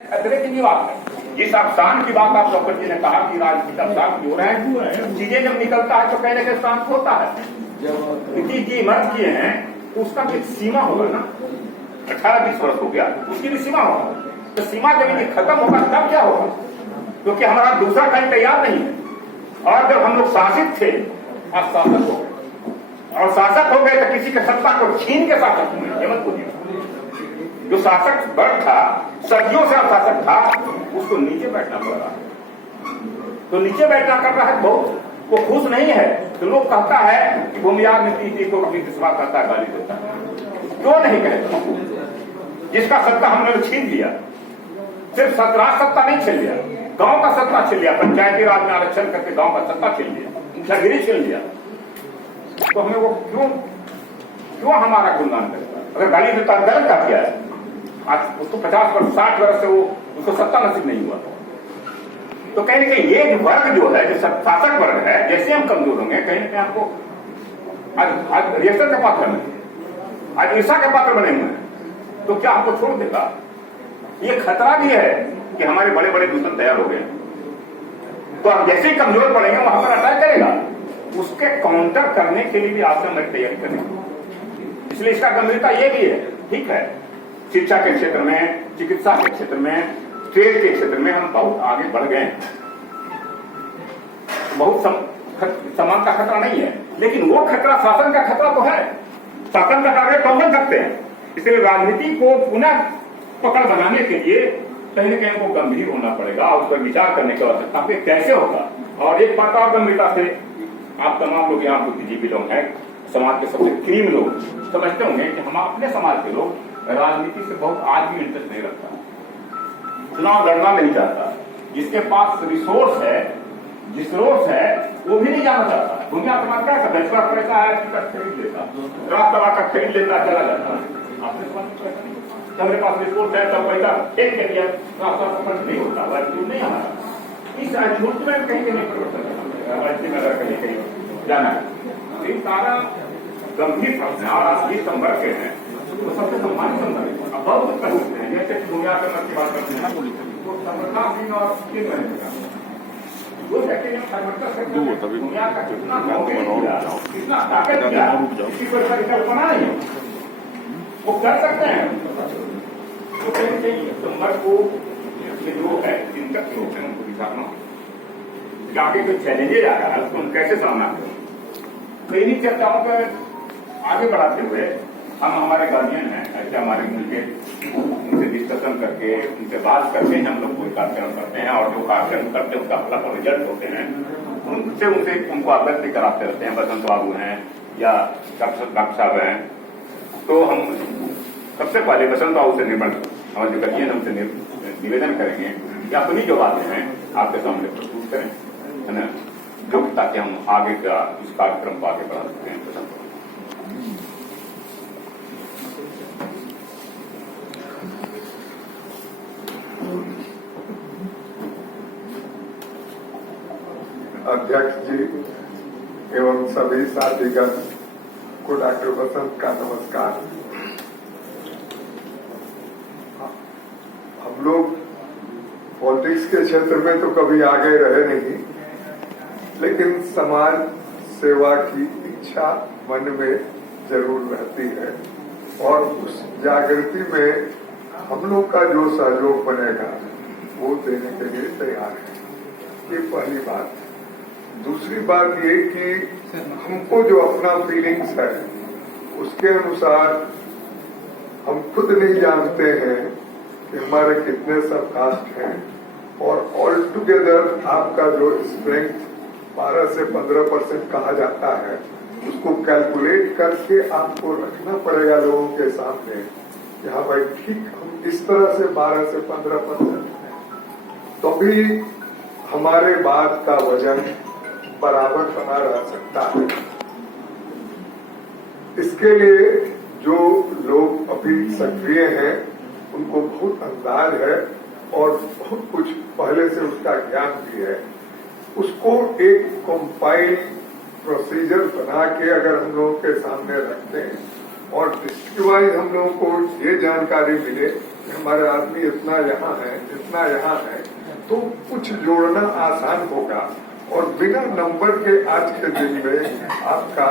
खतरे की भी बात है। जिस अफसान की बात आप डॉक्टर जी ने कहा कि राजनीतिक अफसान हो रहा है, चीजें जब निकलता है तो कहने के शांत होता है। क्योंकि जी मर्ज किए हैं तो उसका भी सीमा होगा ना। 18-20 वर्ष हो गया, उसकी भी सीमा होगा। तो सीमा जब इनकी खत्म होगा तब क्या होगा? क्योंकि हमारा दूसरा कहीं तैयार नहीं है। और जब हम लोग शासित थे, अब शासक हो गए, और शासक हो गए तो किसी के सत्ता को छीन के शासक हुए। ये मत बोलिए। जो शासक वर्ग था, सदियों से शासक था, उसको नीचे बैठना पड़ रहा है। तो नीचे बैठना कर रहा है, बहुत वो खुश नहीं है। तो लोग कहता है कि भूमियार नीति को कभी विश्वास करता है, गाली देता है। क्यों नहीं कहता? जिसका सत्ता हमने छीन लिया, सिर्फ राज सत्ता नहीं छीन लिया, गांव का सत्ता छीन लिया, पंचायती राज में आरक्षण करके गांव का सत्ता छीन लिया, मुखियागिरी छीन लिया। तो हमें वो क्यों हमारा गुणगान करता है? अगर गाली देता गलत का किया है। आज उसको 50 वर्ष 60 वर्ष से वो उसको सत्ता नसीब नहीं हुआ। तो कहीं ना कहीं ये वर्ग जो है, जो शासक वर्ग है, जैसे हम कमजोर होंगे, कहीं ना कहीं आपको आज रिएक्शन के पात्र बने, आज ईर्षा के पात्र बने हुए हैं, तो क्या आपको छोड़ देगा? ये खतरा भी है कि हमारे बड़े बड़े दुश्मन तैयार हो गए, तो आप जैसे ही कमजोर पड़ेंगे वहां पर अटैक करेगा। उसके काउंटर करने के लिए भी आपसे हमारी तैयारी करेंगे। इसलिए इसका गंभीरता ये भी है। ठीक है, शिक्षा के क्षेत्र में, चिकित्सा के क्षेत्र में, ट्रेड के क्षेत्र में हम बहुत आगे बढ़ गए। बहुत समान का खतरा नहीं है, लेकिन वो खतरा शासन का खतरा तो है। शासन का टारगेट कौन बन सकते हैं? इसलिए राजनीति को पुनः पकड़ बनाने के लिए कहीं न कहीं हमको गंभीर होना पड़ेगा, उस पर विचार करने की आवश्यकता है कैसे होगा। और एक बात और गंभीरता से आप तमाम लोग यहाँ बुद्धिजीवी लोग हैं, समाज के सबसे क्रीम लोग समझते होंगे कि हम अपने समाज के लोग राजनीति से बहुत आज भी इंटरेस्ट नहीं रखता, चुनाव लड़ना नहीं चाहता। जिसके पास रिसोर्स है, जिस है वो भी नहीं जाना चाहता। दुनिया समाज क्या करता है? इसका पैसा है, टिकट खरीद लेता, रात का खरीद लेता, चला जाता है। हमारे पास रिसोर्स है, तब पैसा फेंक के दिया, रास्ता खर्च नहीं होता, राजनीति नहीं हमारा। इस एटीट्यूड में कहीं कहीं परिवर्तन राजनीति में अगर कहीं जाना है, ये सारा गंभीर प्रश्न है। और आज जिस संवर्ग के हैं वो सबसे सम्मानित संवर्ग है। बहुत कुछ कर सकते हैं, जैसे दुनिया करना की बात करते हैं, वो संवर्गाधीन और किन रहेगा वो व्यक्ति ने दुनिया का कितना कितना ताकत किया, किसी को कल्पना नहीं है, वो कर सकते हैं। तो कहीं कहीं संवर्ग को जो है, चिंतक लोग हैं, उनको दिखाना आगे जो चैलेंजेज आ रहा है उसको हम कैसे सामना करें। तो इन्हीं चर्चाओं पर आगे बढ़ाते हुए हम हमारे गार्जियन हैं, ऐसे हमारे मिलके उनसे डिस्कशन करके, उनसे बात करके हम लोग कोई कार्यक्रम करते हैं, और जो कार्यक्रम करते हैं उसका फल रिजल्ट होते हैं, उनसे उनको अवगत भी कराते रहते हैं। बसंत बाबू हैं या डॉक्टर साहब हैं, तो हम सबसे पहले बसंत बाबू से हमारे जो गार्जियन हमसे निवेदन करेंगे कि अपनी जो बातें हैं आपके सामने प्रस्तुत करें, है ना, जो ताकि हम आगे का इस कार्यक्रम को आगे बढ़ा सकते हैं। बसंत अध्यक्ष जी एवं सभी साथीगण को डॉक्टर बसंत का नमस्कार। हम लोग पॉलिटिक्स के क्षेत्र में तो कभी आगे रहे नहीं, लेकिन समाज सेवा की इच्छा मन में जरूर रहती है, और उस जागृति में हम लोग का जो सहयोग बनेगा वो देने के लिए तैयार है। ये पहली बात। दूसरी बात ये कि हमको जो अपना फीलिंग्स है उसके अनुसार हम खुद नहीं जानते हैं कि हमारे कितने सब कास्ट हैं, और ऑल टुगेदर आपका जो स्ट्रेंथ 12 से 15% कहा जाता है, उसको कैलकुलेट करके आपको रखना पड़ेगा लोगों के सामने कि हाँ भाई ठीक, हम इस तरह से 12 से 15% हैं, तो भी हमारे बात का वजन बराबर बना रह सकता है। इसके लिए जो लोग अभी सक्रिय हैं उनको बहुत अंदाज है और बहुत कुछ पहले से उसका ज्ञान भी है। उसको एक कंपाइल प्रोसीजर बना के अगर हम लोगों के सामने रखते हैं और डिस्ट्रिक्ट वाइज हम लोगों को ये जानकारी मिले हमारे आदमी इतना यहाँ है, इतना यहाँ है, तो कुछ जोड़ना आसान होगा और बिना नंबर के आज के दिन में आपका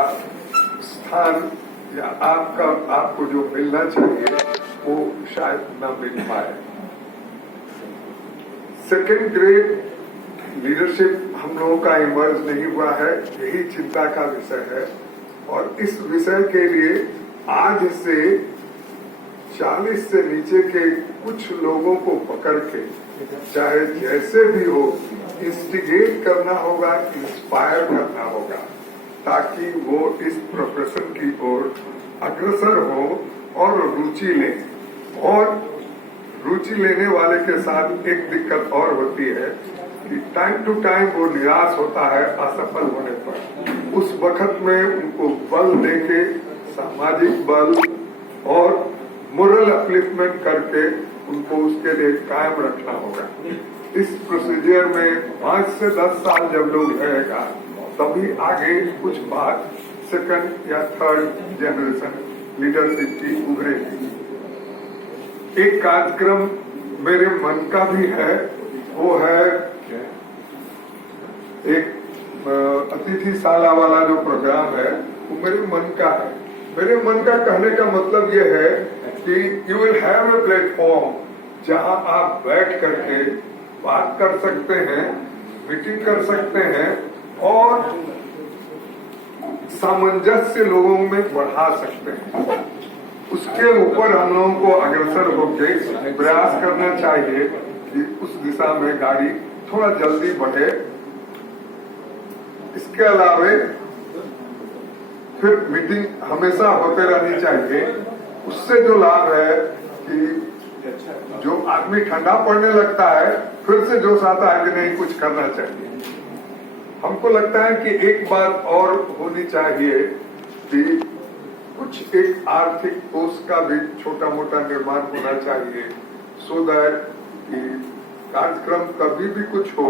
स्थान या आपको जो मिलना चाहिए वो शायद न मिल पाए। सेकेंड ग्रेड लीडरशिप हम लोगों का इमर्ज नहीं हुआ है, यही चिंता का विषय है। और इस विषय के लिए आज से 40 से नीचे के कुछ लोगों को पकड़ के चाहे जैसे भी हो इंस्टिगेट करना होगा, इंस्पायर करना होगा, ताकि वो इस प्रोफेशन की ओर अग्रसर हो और रुचि लें। और रुचि लेने वाले के साथ एक दिक्कत और होती है कि टाइम टू टाइम वो निराश होता है असफल होने पर। उस वक्त में उनको बल देके, सामाजिक बल और मोरल अपलिफ्टमेंट करके उनको उसके लिए कायम रखना होगा। इस प्रोसीजर में 5 से 10 साल जब लोग रहेगा तभी आगे कुछ बात सेकंड या थर्ड जनरेशन लीडरशिप की उभरेगी। एक कार्यक्रम मेरे मन का भी है, वो है एक अतिथिशाला वाला जो प्रोग्राम है वो मेरे मन का है। मेरे मन का कहने का मतलब ये है कि you will have a platform जहां आप बैठ करके बात कर सकते हैं, मीटिंग कर सकते हैं और सामंजस्य लोगों में बढ़ा सकते हैं। उसके ऊपर हम लोगों को अग्रसर होकर प्रयास करना चाहिए कि उस दिशा में गाड़ी थोड़ा जल्दी बढ़े। इसके अलावे फिर मीटिंग हमेशा होते रहनी चाहिए। उससे जो लाभ है कि जो आदमी ठंडा पड़ने लगता है फिर से जोश आता है कि नहीं कुछ करना चाहिए। हमको लगता है कि एक बात और होनी चाहिए कि कुछ एक आर्थिक कोष का भी छोटा मोटा निर्माण होना चाहिए, सो दैट कि कार्यक्रम कभी भी कुछ हो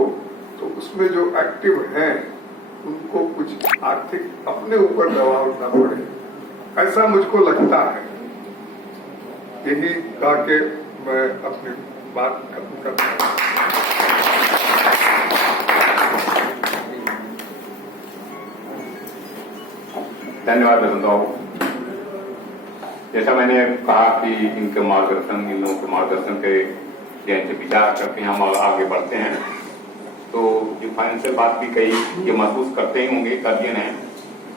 तो उसमें जो एक्टिव हैं उनको कुछ आर्थिक अपने ऊपर दबाव न पड़े, ऐसा मुझको लगता है। यही कह के मैं अपनी बात खत्म करता हूँ। धन्यवाद बसंत बाबू। जैसा मैंने कहा कि इनके मार्गदर्शन, इन लोगों के मार्गदर्शन के जैसे विचार करके हम आगे बढ़ते हैं, तो जो फाइनेंशियल बात भी कही, ये महसूस करते ही होंगे गार्जियन है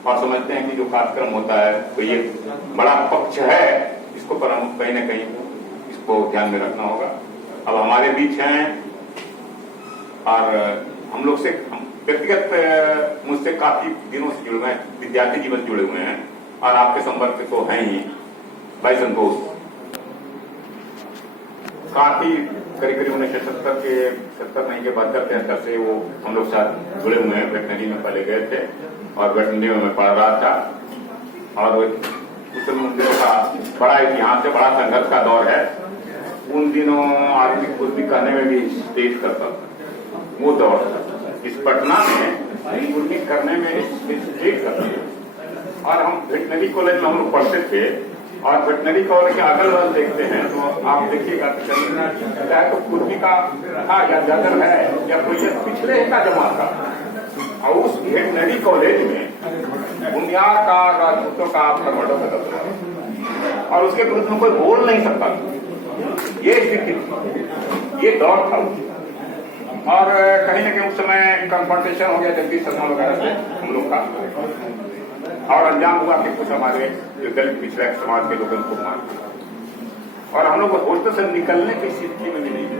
और समझते हैं कि जो कार्यक्रम होता है तो ये बड़ा पक्ष है, इसको पर हम कहीं न कहीं इसको ध्यान में रखना होगा। अब हमारे बीच हैं और हम लोग से व्यक्तिगत मुझसे काफी दिनों से जुड़े हुए हैं, विद्यार्थी जीवन जुड़े हुए हैं और आपके संपर्क तो हैं ही। भाई संतोष काफी करीब 1970 नहीं के 72-73 से वो हम लोग साथ जुड़े हुए हैं। वेटनरी में पहले गए थे और वेटनरी में मैं पढ़ रहा था और उस दिनों का बड़ा इतिहास है, बड़ा संघर्ष का दौर है। उन दिनों आदमी कुछ भी करने में भी तेज करता था, वो दौर इस पटना में कुछ भी करने में तेज करता था। और हम वेटनरी कॉलेज में हम लोग पढ़ते थे और वेटनरी कॉलेज के अगल बगल देखते हैं तो आप देखिएगा चाहे तो कुर्मी का था या जगह है या कोई पिछले का जमा था। और उस वेटनरी कॉलेज में बुनियाद का राजपूतों का आपका मर्डर था और उसके विरुद्ध में कोई बोल नहीं सकता था। ये स्थिति थी, ये दौर था। और कहीं न कहीं उस समय कन्फ्रंटेशन हो गया जगदीश शर्मा वगैरह से हम लोग का, और अंजाम हुआ कि कुछ हमारे जो दलित पिछड़ा समाज के लोगों को मार दिया और हम लोग हॉस्टल से निकलने की स्थिति में भी नहीं थे।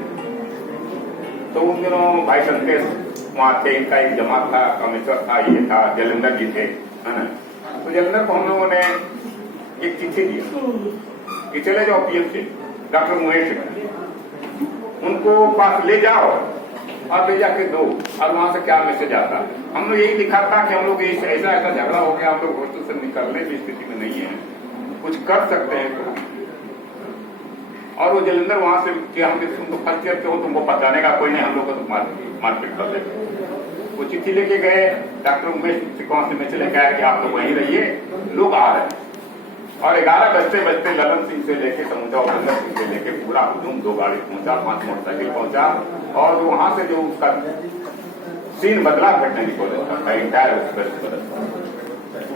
तो उन दिनों भाई संदेश वहां थे, इनका एक जमात था, कमेश्वर था, ये था, जलंधर जी थे, है ना। तो जलंधर को हम लोगों ने एक चिट्ठी दी कि चले जाओ पीएम से डॉक्टर मुहेश उनको पास ले जाओ और ले जाके दो और वहां से क्या मैसेज आता है। हम लोग यही लिखा था कि हम लोग ऐसा झगड़ा हो गया, हम लोग हॉस्टल से निकलने की स्थिति में नहीं है, कुछ कर सकते हैं तो। और वो जलंधर वहां से कि हम तुम तो फर्स्ट ईयर के हो, तुमको पहचाने का कोई नहीं, हम लोग को तो मारपीट कर देंगे। वो चिट्ठी लेके गए, डॉक्टर उमेश सिकौन से मैसेज लेके आया कि आप लोग वहीं रहिए, लोग आ रहे हैं। और 11 बजते बजते ललन सिंह से लेके समूचा और बंदर सिंह से लेके पूरा हुजूम 2 गाड़ी पहुंचा, 5 मोटरसाइकिल पहुंचा और वहां से जो उसका सीन बदला घटने की कोशिश इंटायर एक्सप्रेस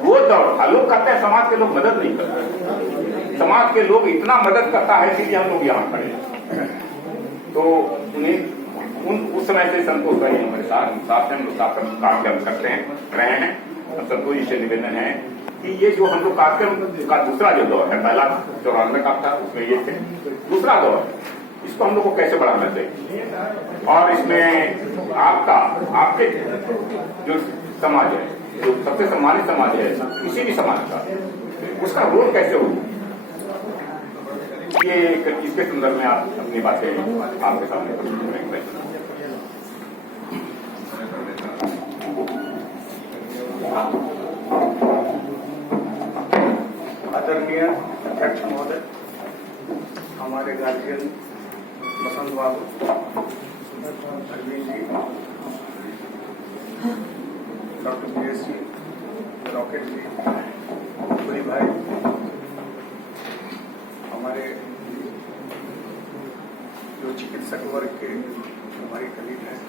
वो दौर था। लोग कहते हैं समाज के लोग मदद नहीं करते, समाज के लोग इतना मदद करता है इसलिए हम लोग यहाँ खड़े हैं। तो उन्हें उस समय से संतोष भाई हमारे साथ हैं, लोग कार्यक्रम करते हैं रहे हैं। संतोष जी से निवेदन है कि ये जो हम लोग कार्यक्रम का दूसरा जो दौर है, पहला 94 का था उसमें ये थे, दूसरा दौर इसको हम लोग को कैसे बढ़ाना चाहिए और इसमें आपके जो समाज है, जो सबसे सम्मानित समाज है किसी भी समाज का, उसका रोल कैसे हो, ये इसके संदर्भ में आप अपनी बातें आपके सामने प्रस्तुत। आदरणीय अध्यक्ष महोदय, हमारे गार्जियन बसंत बाबू, अरविंद जी, डॉक्टर पीएस जी, रॉकेट जी, पुरी भाई, हमारे जो चिकित्सक वर्ग के हमारे कलीग हैं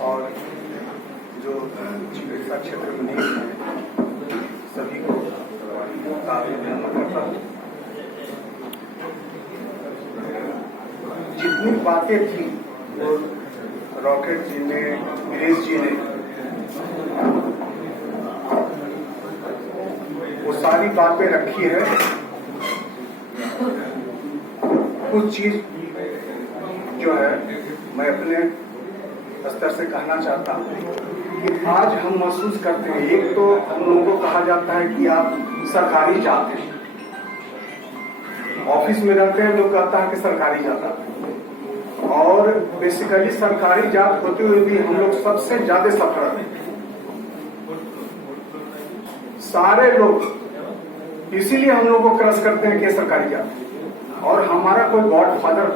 और जो चिकित्सा क्षेत्र में नहीं है, सभी को अभिनंदन करता हूँ। जितनी बातें थी वो रॉकेट जी ने, गिरीश जी ने, वो सारी बातें रखी है। कुछ चीज जो है मैं अपने स्तर से कहना चाहता हूँ कि आज हम महसूस करते हैं, एक तो हम लोगों को कहा जाता है कि आप सरकारी जात हैं, ऑफिस में रहते हैं लोग कहता है कि सरकारी जात हैं, और बेसिकली सरकारी जात होते हुए भी हम लोग सबसे ज्यादा सफर हैं। सारे लोग इसीलिए हम लोग को क्रश करते हैं कि सरकारी जात है, और हमारा कोई गॉड फादर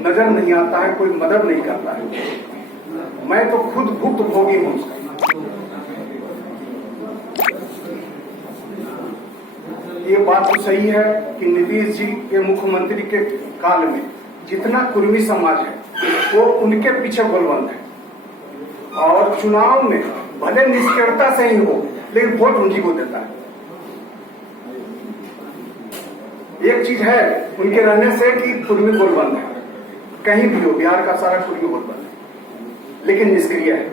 नजर नहीं आता है, कोई मदद नहीं करता है। मैं तो खुद भुक्तभोगी हूं उसका। ये बात तो सही है कि नीतीश जी के मुख्यमंत्री के काल में जितना कुर्मी समाज है वो उनके पीछे बलवंत है, और चुनाव में भले निष्क्रियता से ही हो लेकिन वोट उन्हीं को देता है। एक चीज है उनके रहने से कि कुर्मी बलवंत है, कहीं भी हो बिहार का सारा कुर्मी बलवंत है, लेकिन निष्क्रिय है।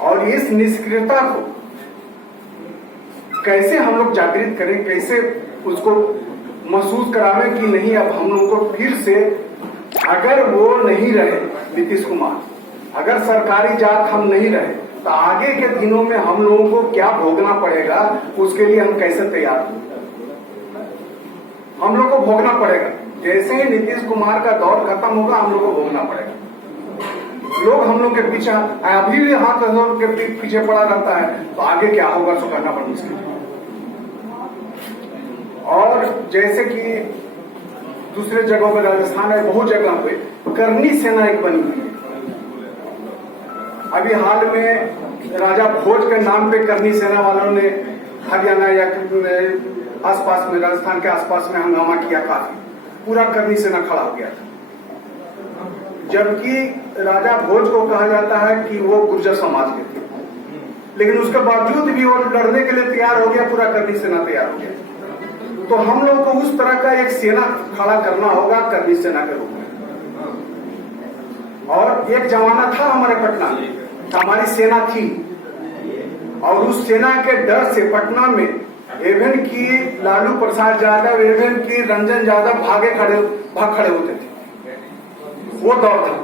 और इस निष्क्रियता को कैसे हम लोग जागृत करें, कैसे उसको महसूस करावें कि नहीं अब हम लोगों को फिर से, अगर वो नहीं रहे नीतीश कुमार, अगर सरकारी जात हम नहीं रहे तो आगे के दिनों में हम लोगों को क्या भोगना पड़ेगा, उसके लिए हम कैसे तैयार हैं। हम लोग को भोगना पड़ेगा, जैसे ही नीतीश कुमार का दौर खत्म होगा हम लोग को भोगना पड़ेगा। लोग हम लोग के पीछे अभी भी हाथ के पीछे पड़ा रहता है, तो आगे क्या होगा सो कहना बड़ा मुश्किल है। और जैसे कि दूसरे जगहों में, राजस्थान है, बहुत जगह पे करनी सेना एक बनी हुई है। अभी हाल में राजा भोज के नाम पे करनी सेना वालों ने हरियाणा या आसपास में, राजस्थान के आसपास में हंगामा किया, काफी पूरा करनी सेना खड़ा हो गया था। जबकि राजा भोज को कहा जाता है कि वो गुर्जर समाज के थे, लेकिन उसके बावजूद भी वो लड़ने के लिए तैयार हो गया, पूरा करनी सेना तैयार हो गया। तो हम लोग को उस तरह का एक सेना खड़ा करना होगा करनी सेना के रूप में। और एक जमाना था हमारे पटना में, हमारी सेना थी, और उस सेना के डर से पटना में एवं की लालू प्रसाद यादव, एवं की रंजन यादव भाग खड़े होते थे। वो दौर था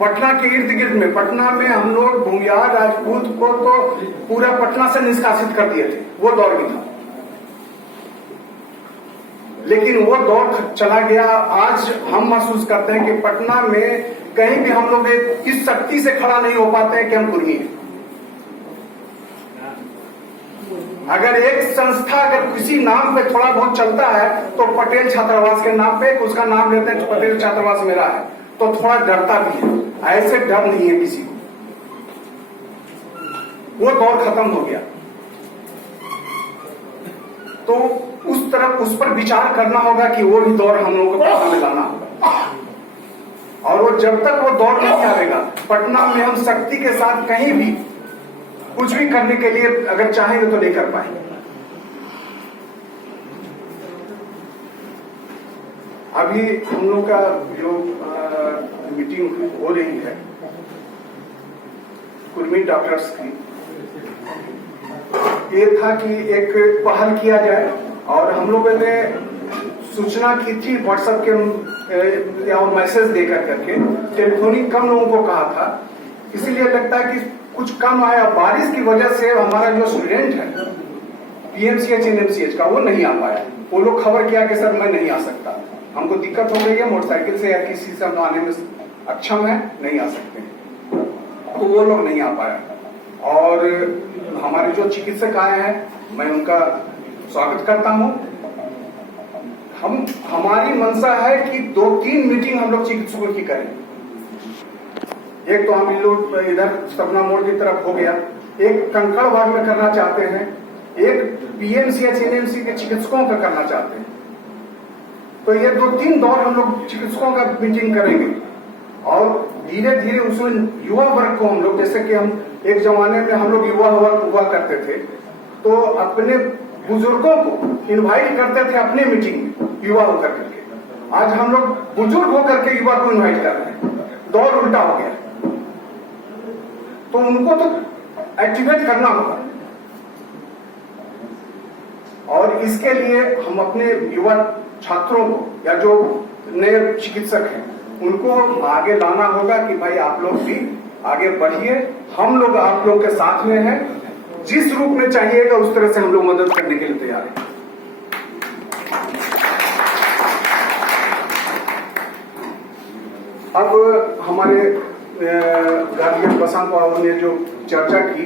पटना के इर्द गिर्द में। पटना में हम लोग भूमियार राजपूत को तो पूरा पटना से निष्कासित कर दिए थे, वो दौर भी था। लेकिन वो दौर चला गया। आज हम महसूस करते हैं कि पटना में कहीं भी हम लोग इस शक्ति से खड़ा नहीं हो पाते हैं कि हम कुर्मी हैं। अगर एक संस्था अगर किसी नाम पे थोड़ा बहुत चलता है तो पटेल छात्रावास के नाम पे उसका नाम लेते हैं, पटेल छात्रावास मेरा है, तो थोड़ा डरता भी है। ऐसे डर नहीं है किसी को, वो दौर खत्म हो गया। तो उस पर विचार करना होगा कि वो भी दौर हम लोगों को पटना में लाना होगा। और वो जब तक वो दौर नहीं आएगा, पटना में हम शक्ति के साथ कहीं भी कुछ भी करने के लिए अगर चाहेंगे तो नहीं कर पाएंगे। अभी हम लोग का जो मीटिंग हो रही है कुर्मी डॉक्टर्स की, ये था कि एक पहल किया जाए, और हम लोगों ने सूचना की थी व्हाट्सएप के और मैसेज देकर करके, टेलीफोनिक कम लोगों को कहा था, इसीलिए लगता है कि कुछ कम आया। बारिश की वजह से हमारा जो स्टूडेंट है पीएमसीएच एनएमसीएच का, वो नहीं आ पाया। वो लोग खबर किया कि सर मैं नहीं आ सकता, हमको दिक्कत हो गई है, मोटरसाइकिल से या किसी से हम आने में अक्षम है, नहीं आ सकते, तो वो लोग नहीं आ पाया। और हमारे जो चिकित्सक आए हैं, मैं उनका स्वागत करता हूं। हमारी मंशा है कि 2-3 मीटिंग हम लोग चिकित्सकों की करें। एक तो हम लोग इधर सपना मोड़ की तरफ हो गया, एक कंकड़बाग में करना चाहते हैं, एक पीएमसीएच एनएमसी के चिकित्सकों का करना चाहते हैं। तो ये 2-3 दौर हम लोग चिकित्सकों का मीटिंग करेंगे, और धीरे धीरे उसमें युवा वर्ग को हम लोग, जैसे कि हम एक जमाने में हम लोग युवा वर्ग हुआ करते थे, तो अपने बुजुर्गों को इनवाइट करते थे अपने मीटिंग में युवा होकर करके। आज हम लोग बुजुर्ग होकर के युवा को इनवाइट कर रहे हैं, दौर उल्टा हो गया। तो उनको तो एक्टिवेट करना होगा, और इसके लिए हम अपने युवा छात्रों को या जो नए चिकित्सक हैं उनको आगे लाना होगा कि भाई आप लोग भी आगे बढ़िए, हम लोग आप लोग के साथ में हैं, जिस रूप में चाहिएगा उस तरह से हम लोग मदद करने के लिए तैयार हैं। अब हमारे गार्जियन बसंत बाबू ने जो चर्चा की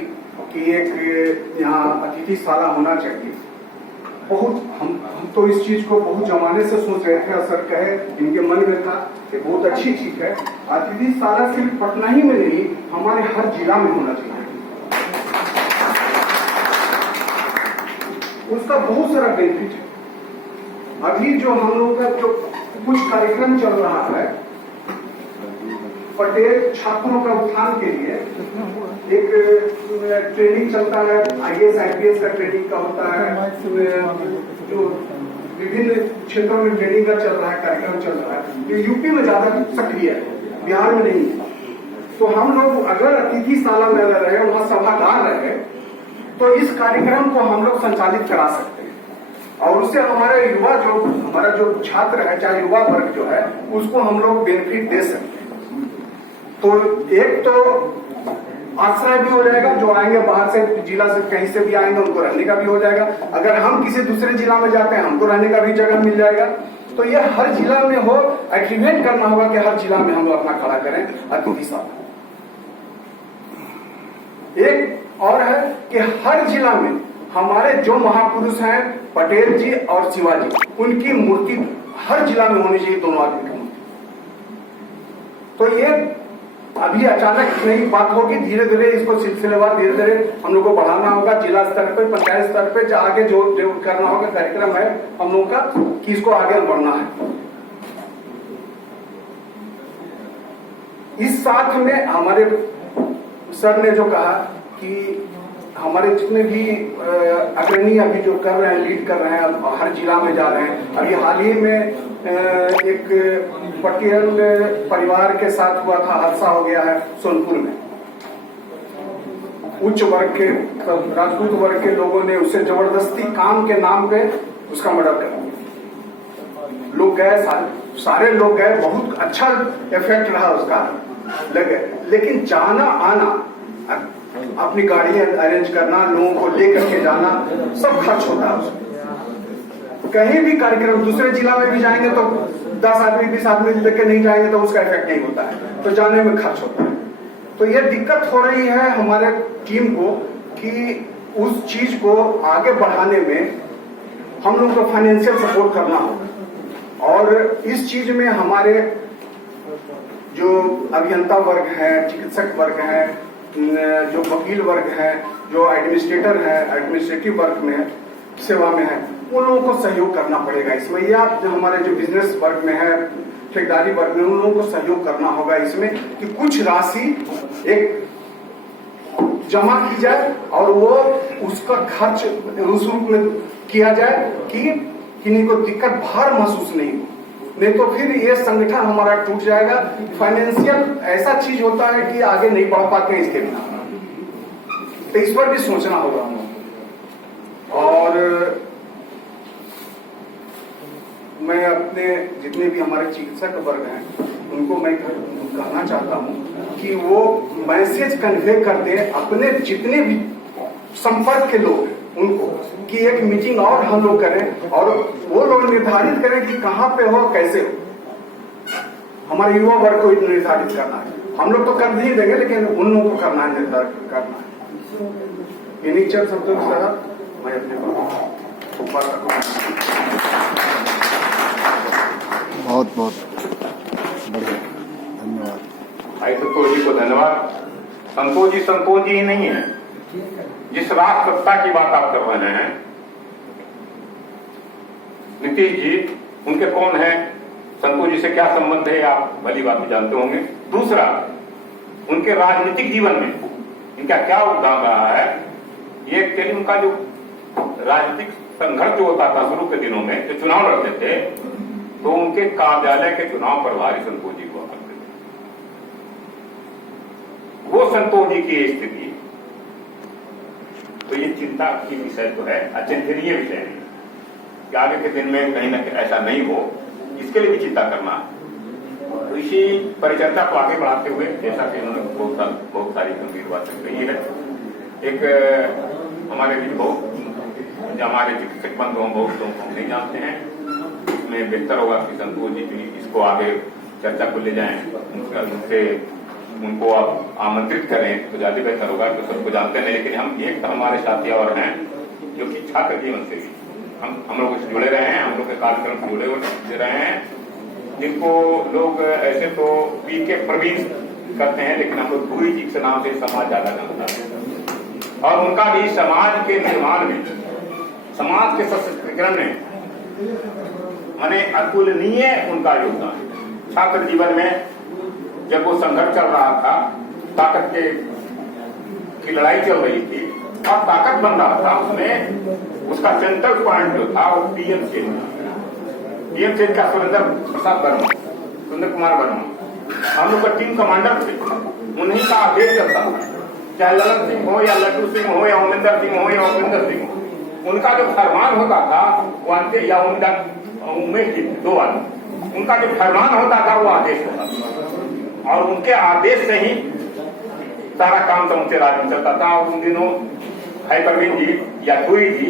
कि एक यहाँ अतिथिशाला होना चाहिए, बहुत हम तो इस चीज को बहुत जमाने से सोच रहे थे, और सर कहे इनके मन में था कि बहुत अच्छी चीज है। अतिथिशाला सिर्फ पटना ही में नहीं, हमारे हर जिला में होना चाहिए। उसका बहुत सारा बेनिफिट है। अभी जो हम लोग का जो कुछ कार्यक्रम चल रहा है, पटेल छात्रों का उत्थान के लिए एक ट्रेनिंग चलता है, आईएएस आईपीएस का ट्रेनिंग का होता है, जो विभिन्न क्षेत्रों में ट्रेनिंग का चल रहा है, कार्यक्रम चल रहा है। ये यूपी में ज्यादा सक्रिय है, बिहार में नहीं है। तो हम लोग अगर अतिथिशाला में रहे, वहां सभागार रहे, तो इस कार्यक्रम को हम लोग संचालित करा सकते हैं, और उससे हमारे युवा जो हमारा जो छात्र है, चाहे युवा वर्ग जो है, उसको हम लोग बेनिफिट दे सकते हैं। तो एक तो आश्रय भी हो जाएगा, जो आएंगे बाहर से जिला से कहीं से भी आएंगे उनको रहने का भी हो जाएगा। अगर हम किसी दूसरे जिला में जाते हैं, हमको रहने का भी जगह मिल जाएगा। तो ये हर जिला में हो, एक्टिवेट करना होगा कि हर जिला में हम लोग अपना खड़ा करें अतिथिशाला। एक और है कि हर जिला में हमारे जो महापुरुष हैं पटेल जी और शिवाजी, उनकी मूर्ति हर जिला में होनी चाहिए, दोनों आदमी की मूर्ति। तो ये अभी अचानक नई बात होगी, धीरे धीरे इसको सिलसिलेवार धीरे धीरे हम लोग को बढ़ाना होगा। जिला स्तर पे, पंचायत स्तर पे आगे जो करना होगा कार्यक्रम है हम लोग का, कि इसको आगे बढ़ना है। इस साथ में हमारे सर ने जो कहा कि हमारे जितने भी अग्रणी अभी जो कर रहे हैं, लीड कर रहे हैं, हर जिला में जा रहे हैं। अभी हाल ही में एक पटेल परिवार के साथ हुआ था, हादसा हो गया है सोनपुर में। उच्च वर्ग के राजपूत वर्ग के लोगों ने उसे जबरदस्ती काम के नाम पे उसका मर्डर कर दिया। लोग गए, सारे लोग गए, बहुत अच्छा इफेक्ट रहा उसका, लगे। लेकिन जाना आना, अपनी गाड़ियां अरेंज करना, लोगों को लेकर के जाना, सब खर्च होता है उसमें। कहीं भी कार्यक्रम दूसरे जिला में भी जाएंगे तो 10 आदमी 20 आदमी लेकर नहीं जाएंगे तो उसका इफेक्ट नहीं होता है, तो जाने में खर्च होता है। तो ये दिक्कत हो रही है हमारे टीम को कि उस चीज को आगे बढ़ाने में हम लोग को फाइनेंशियल सपोर्ट करना होगा। और इस चीज में हमारे जो अभियंता वर्ग है, चिकित्सक वर्ग है, जो वकील वर्ग है, जो एडमिनिस्ट्रेटर है, एडमिनिस्ट्रेटिव वर्ग में सेवा में है, उन लोगों को सहयोग करना पड़ेगा इसमें, या जो हमारे जो बिजनेस वर्ग में है, ठेकेदारी वर्ग में, उन लोगों को सहयोग करना होगा इसमें कि कुछ राशि एक जमा की जाए और वो उसका खर्च उस रूप में किया जाए कि किन्हीं को दिक्कत भार महसूस नहीं हो, नहीं तो फिर ये संगठन हमारा टूट जाएगा। फाइनेंशियल ऐसा चीज होता है कि आगे नहीं बढ़ पाते हैं इसके बिना, तो इस पर भी सोचना होगा हम लोग। और मैं अपने जितने भी हमारे चिकित्सक वर्ग हैं उनको मैं कहना चाहता हूं कि वो मैसेज कन्वे कर दे अपने जितने भी संपर्क के लोग हैं उनको कि एक मीटिंग और हम लोग करें और वो लोग निर्धारित करें कि कहां पे हो कैसे हो। हमारे युवा वर्ग को निर्धारित करना है, हम लोग तो कर नहीं देंगे लेकिन उन लोगों को करना है, निर्धारित करना है। इन्हीं चंद शब्दों के साथ मैं अपने बहुत बहुत बढ़िया, धन्यवाद भाई संतोष जी को धन्यवाद। संतोष जी ही नहीं है, जिस राष्ट्र सत्ता की बात आप कर रहे हैं नीतीश जी, उनके कौन है, संतोष जी से क्या संबंध है आप भली बात जानते होंगे। दूसरा, उनके राजनीतिक जीवन में इनका क्या योगदान रहा है, ये एक्चुअली उनका जो राजनीतिक संघर्ष जो होता था शुरू के दिनों में, जो चुनाव लड़ते थे, तो उनके कार्यालय के चुनाव प्रभारी संतोष जी हुआ करते थे। वो संतोष जी की स्थिति, तो ये चिंता की विषय तो है, अचिंतनीय विषय नहीं कि आगे के दिन में कहीं ना कहीं ऐसा नहीं हो, इसके लिए भी चिंता करना है। तो इसी परिचर्चा को आगे बढ़ाते हुए, जैसा कि उन्होंने बहुत सारी गंभीर बातें कही है, एक हमारे बीच बहुत हमारे चिकित्सक बंधु हम बहुत लोग हम नहीं जानते हैं, इसमें बेहतर होगा कि संतोष जी भी इसको आगे चर्चा को ले जाएं, उनसे उनको आप आमंत्रित करें तो ज्यादा बेहतर होगा, तो सबको जानते नहीं। लेकिन हम एक हमारे साथी और हैं जो कि छात्र जीवन से भी हम लोग इससे जुड़े रहे हैं, हम लोग के कार्यक्रम से जुड़े रहे हैं, जिनको लोग ऐसे तो पी के प्रवीण करते हैं, लेकिन हम लोग भूरी जी के नाम से समाज ज्यादा जानता है। और उनका भी समाज के निर्माण में, समाज के सशक्तिकरण में माने अतुलनीय उनका योगदान। छात्र जीवन में जब वो संघर्ष चल रहा था, ताकत की लड़ाई चल रही थी और ताकत बन रहा था, उसमें उसका सेंट्रल पॉइंट जो था वो पीएम चेंज का सुरेंद्र कुमार वर्मा, हम लोग का टीम कमांडर थे, उन्हीं का आदेश चलता था, चाहे ललन सिंह हो या लड्डू सिंह हो या ओमेंद्र सिंह हो या उपेंद्र सिंह हो, उनका जो फरमान होता था वो अंते या उनका उमेश जी, दो आदमी, उनका जो फरमान होता था वो आदेश होता था, और उनके आदेश से ही सारा काम तो उनसे राज्य में चलता था। और उन दिनों भाई प्रवीण जी या धुई जी